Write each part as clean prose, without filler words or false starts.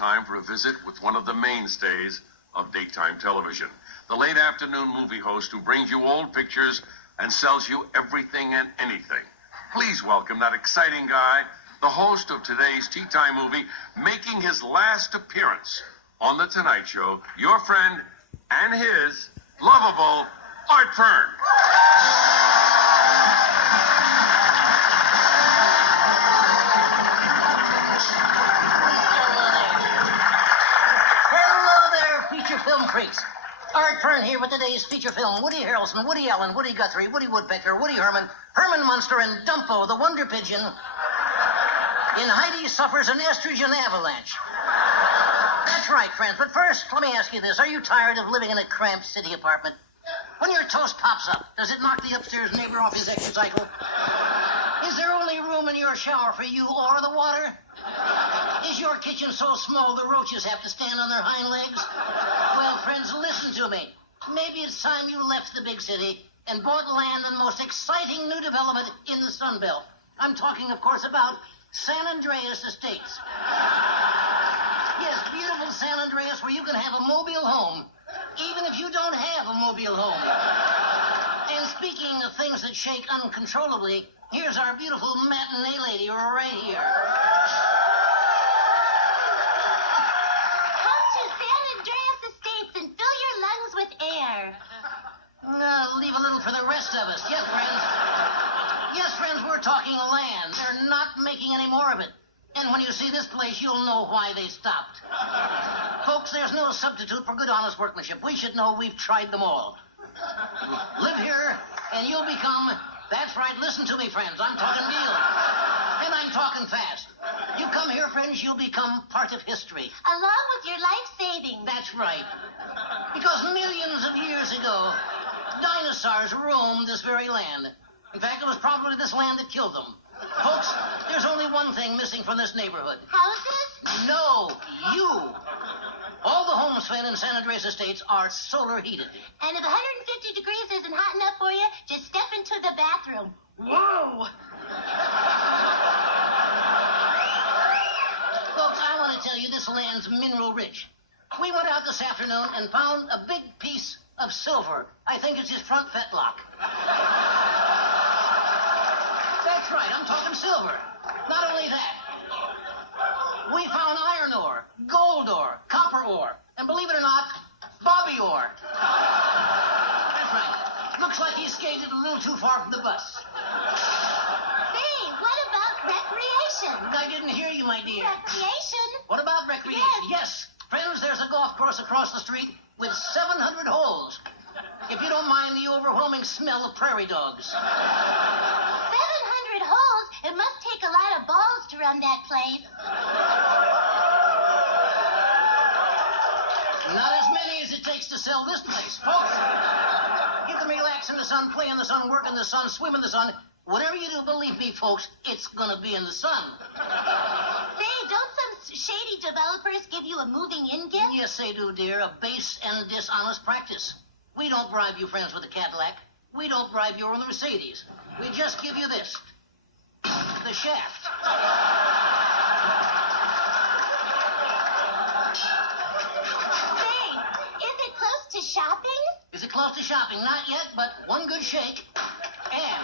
time for a visit with one of the mainstays of daytime television. The late afternoon movie host who brings you old pictures and sells you everything and anything. Please welcome that exciting guy, the host of today's Tea Time movie, making his last appearance on The Tonight Show, your friend and his lovable Art Furn. Film freaks. Art Furn here with today's feature film. Woody Harrelson, Woody Allen, Woody Guthrie, Woody Woodpecker, Woody Herman, Herman Munster, and Dumpo, the Wonder Pigeon, in Heidi Suffers an Estrogen Avalanche. That's right, friends. But first, let me ask you this. Are you tired of living in a cramped city apartment? When your toast pops up, does it knock the upstairs neighbor off his exercycle? Is there only room in your shower for you or the water? Is your kitchen so small the roaches have to stand on their hind legs? Well, friends, listen to me. Maybe it's time you left the big city and bought land in the most exciting new development in the Sun Belt. I'm talking, of course, about San Andreas Estates. Yes, beautiful San Andreas, where you can have a mobile home, even if you don't have a mobile home. And speaking of things that shake uncontrollably, here's our beautiful matinee lady right here. Leave a little for the rest of us. Yes, friends. Yes, friends, we're talking land. They're not making any more of it. And when you see this place, you'll know why they stopped. Folks, there's no substitute for good, honest workmanship. We should know we've tried them all. Live here, and you'll become... That's right, listen to me, friends. I'm talking deal. And I'm talking fast. You come here, friends, you'll become part of history. Along with your life savings. That's right. Because millions of years ago... dinosaurs roamed this very land. In fact, it was probably this land that killed them. Folks, there's only one thing missing from this neighborhood. Houses? No, you. All the homes fed in San Andreas Estates are solar heated. And if 150 degrees isn't hot enough for you, just step into the bathroom. Whoa! Folks, I want to tell you this land's mineral rich. We went out this afternoon and found a big piece of silver. I think it's his front fetlock. That's right, I'm talking silver. Not only that, we found iron ore, gold ore, copper ore, and believe it or not, bobby ore. That's right. Looks like he skated a little too far from the bus. Say, what about recreation? I didn't hear you, my dear. Recreation? What about recreation? Yes. Friends, there's a golf course across the street with 700 holes. If you don't mind the overwhelming smell of prairie dogs. 700 holes? It must take a lot of balls to run that place. Not as many as it takes to sell this place, folks. You can relax in the sun, play in the sun, work in the sun, swim in the sun. Whatever you do, believe me, folks, it's gonna be in the sun. Say, don't some shady developers give you a moving-in gift? Yes, they do, dear. A base and dishonest practice. We don't bribe you, friends, with a Cadillac. We don't bribe you with a Mercedes. We just give you this. The shaft. Say, is it close to shopping? Is it close to shopping? Not yet, but one good shake. And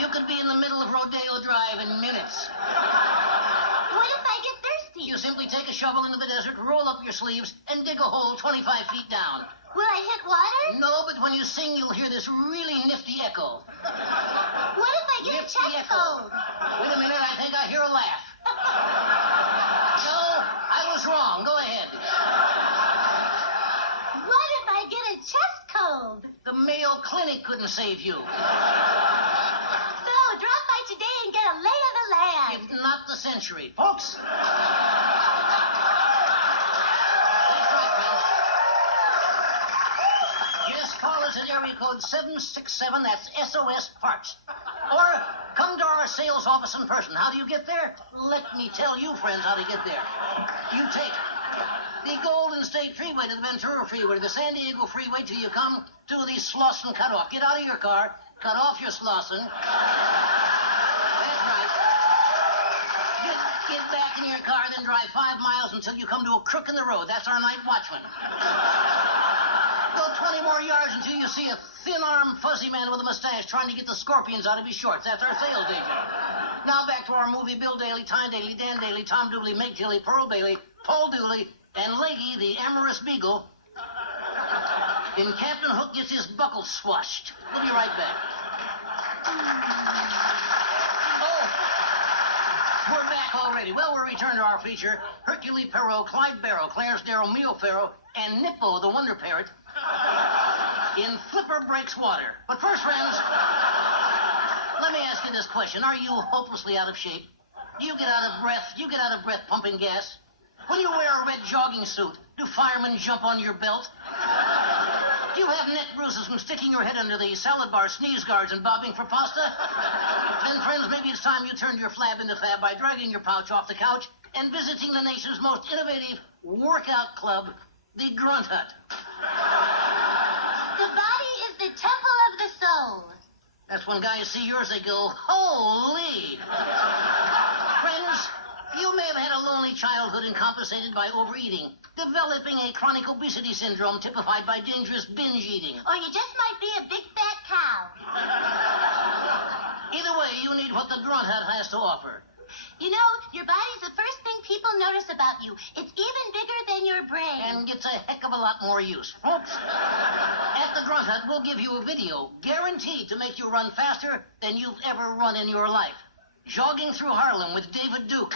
you could be in the middle of Rodeo Drive in minutes. What if I get thirsty? You simply take a shovel into the desert, roll up your sleeves, and dig a hole 25 feet down. Will I hit water? No, but when you sing, you'll hear this really nifty echo. What if I get a check code? Wait a minute, I think I hear a laugh. No, I was wrong. Go ahead. What if I get a chest cold? The Mayo Clinic couldn't save you. So, drop by today and get a lay of the land. It's not the century. Folks. Call us at area code 767, that's SOS Parts. Or come to our sales office in person. How do you get there? Let me tell you, friends, how to get there. You take the Golden State Freeway to the Ventura Freeway to the San Diego Freeway till you come to the Slauson cutoff. Get out of your car, cut off your Slauson. That's right. Get back in your car, then drive 5 miles until you come to a crook in the road. That's our night watchman. Go 20 more yards until you see a thin-armed, fuzzy man with a mustache trying to get the scorpions out of his shorts. That's our sales agent. Now back to our movie. Bill Daly, Tyne Daly, Dan Daly, Tom Dooley, Meg Tilly, Pearl Bailey, Paul Dooley, and Leggy, the amorous beagle. Then Captain Hook gets his buckle swashed. We'll be right back. Oh, we're back already. Well, we'll return to our feature. Hercule Poirot, Clyde Barrow, Clarence Darrow, Mio Farrow, and Nippo, the Wonder Parrot, in Flipper Breaks Water. But first, friends, let me ask you this question. Are you hopelessly out of shape? Do you get out of breath? Do you get out of breath pumping gas? When you wear a red jogging suit, do firemen jump on your belt? Do you have neck bruises from sticking your head under the salad bar sneeze guards and bobbing for pasta? Then, friends, maybe it's time you turned your flab into fab by dragging your pouch off the couch and visiting the nation's most innovative workout club, the Grunt Hut. The body is the temple of the soul. That's when guys see yours, they go, holy. Friends, you may have had a lonely childhood and compensated by overeating, developing a chronic obesity syndrome typified by dangerous binge eating. Or you just might be a big fat cow. Either way, you need what the Grunt Hut has to offer. You know, your body's the first thing people notice about you. It's even bigger than your brain. And gets a heck of a lot more use. Folks, at the Grunt Hut, we'll give you a video guaranteed to make you run faster than you've ever run in your life. Jogging through Harlem with David Duke.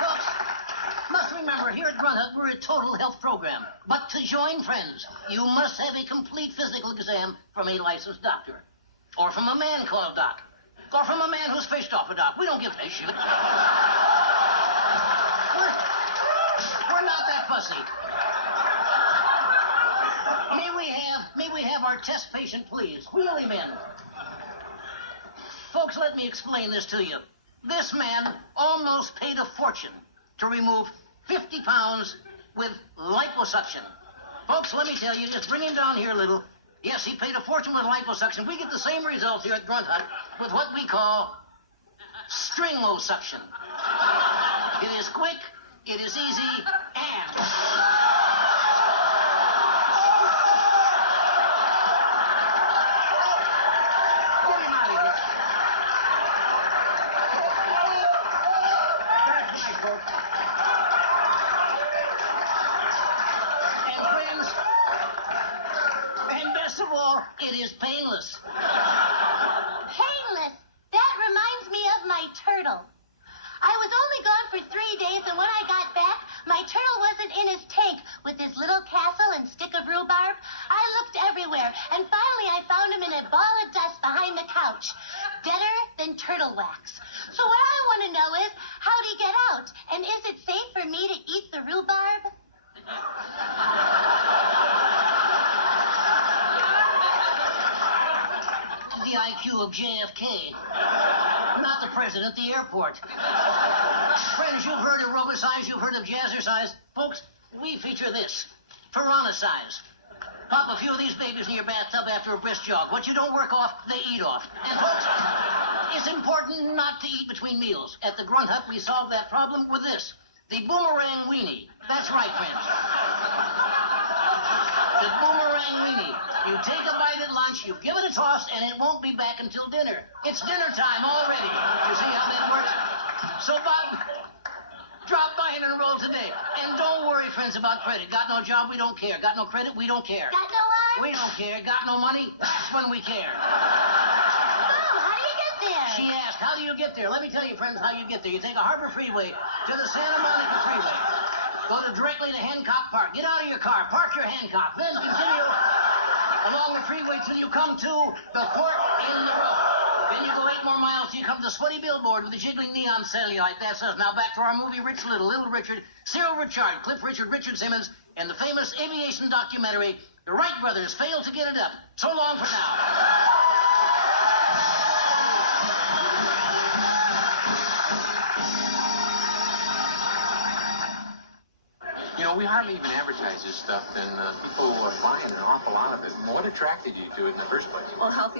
Folks, must remember, here at Grunt Hut, we're a total health program. But to join friends, you must have a complete physical exam from a licensed doctor. Or from a man called Doc. Or from a man who's fished off a dock. We don't give a shit. We're not that fussy. May we have our test patient, please? Wheel him in. Folks, let me explain this to you. This man almost paid a fortune to remove 50 pounds with liposuction. Folks, let me tell you, just bring him down here a little. Yes, he paid a fortune with liposuction. We get the same results here at Grunt Hut with what we call stringosuction. It is quick, it is easy, and... It is painless. Painless? That reminds me of my turtle. I was only gone for 3 days, and when I got back, my turtle wasn't in his tank with his little castle and stick of rhubarb. I looked everywhere, and finally I found him in a ball of dust behind the couch. Deader than turtle wax. So what I want to know is, how'd he get out? And is it safe for me to eat the rhubarb? The IQ of JFK. Not the president, the airport. Friends, you've heard of robosize, you've heard of jazzercise. Folks, we feature this. Piranha-size. Pop a few of these babies in your bathtub after a brisk jog. What you don't work off, they eat off. And folks, it's important not to eat between meals. At the Grunt Hut, we solve that problem with this. The boomerang weenie. That's right, friends. The boomerang weenie. You take a bite at lunch, you give it a toss, and it won't be back until dinner. It's dinner time already. You see how that works? So, Bob, drop by and enroll today. And don't worry, friends, about credit. Got no job, we don't care. Got no credit, we don't care. Got no arms? We don't care. Got no money? That's when we care. Mom, how do you get there? She asked, how do you get there? Let me tell you, friends, how you get there. You take a Harbor Freeway to the Santa Monica Freeway. Go directly to Hancock Park. Get out of your car. Park your Hancock. Then continue along the freeway till you come to the fork in the road. Then you go 8 more miles till you come to the sweaty billboard with the jiggling neon cellulite. That's us. Now back to our movie Rich Little, Little Richard, Cyril Richard, Cliff Richard, Richard Simmons, and the famous aviation documentary, The Wright Brothers Failed to Get It Up. So long for now. You know, we hardly even advertise this stuff, and people are buying an awful lot of it. What attracted you to it in the first place? Well, healthy